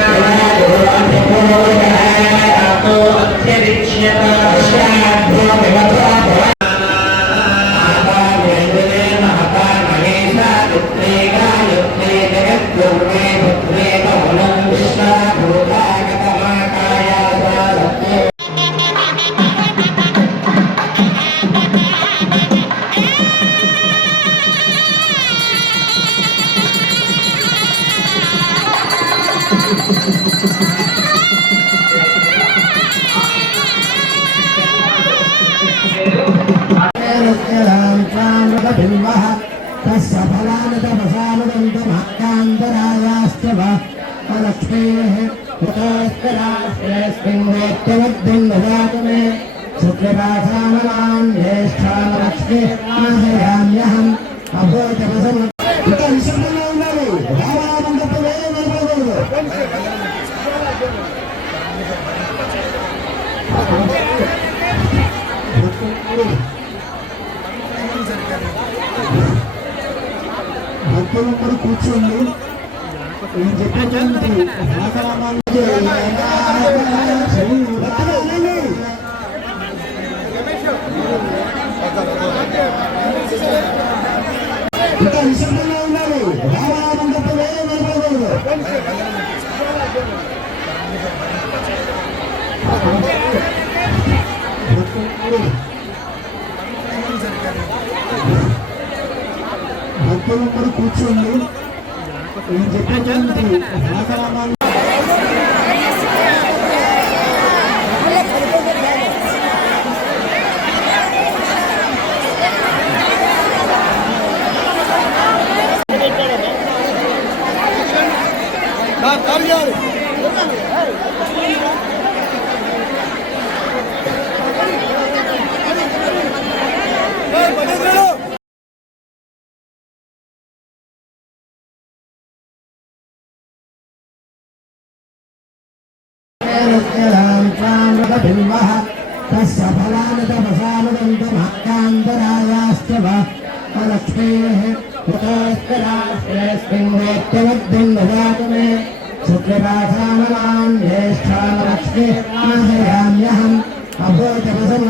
बिम्बः तस्य फलानुतपसानुदन्तमकान्तरायाश्च वा लक्ष्मीः उतोस्तराश्रेऽस्मिन् वेत्तवद्भिन् ददातु मे शुक्लपाठामलान् ज्येष्ठामलक्ष्मी आहयाम्यहम् अभूतपसम् ఇంకా విషయంలో ఉన్నారు రామానందపు వేయకూడదు కూర్చోండి. నేను చెప్పేటువంటి రామనామాలు ఇంకా విషయంలో ఉన్నారు. ఒక్కరొక్కరు కూర్చోండి నేను చెప్పేటువంటి వాతావరణాన్ని Cargar! జ్ఞానోత్యరామృతబింబః తస్య ఫలాని తపసానుదంతమహకాంతరాయాశ్చ వలక్ష్మేః ఉతోస్మిరాశ్రేయస్మిన్ వేత్తవద్దిం దదాతు మే శుక్రపాఠానమాన్ జ్యేష్ఠానలక్ష్మీర్నాశయామ్యహం అభోజపసం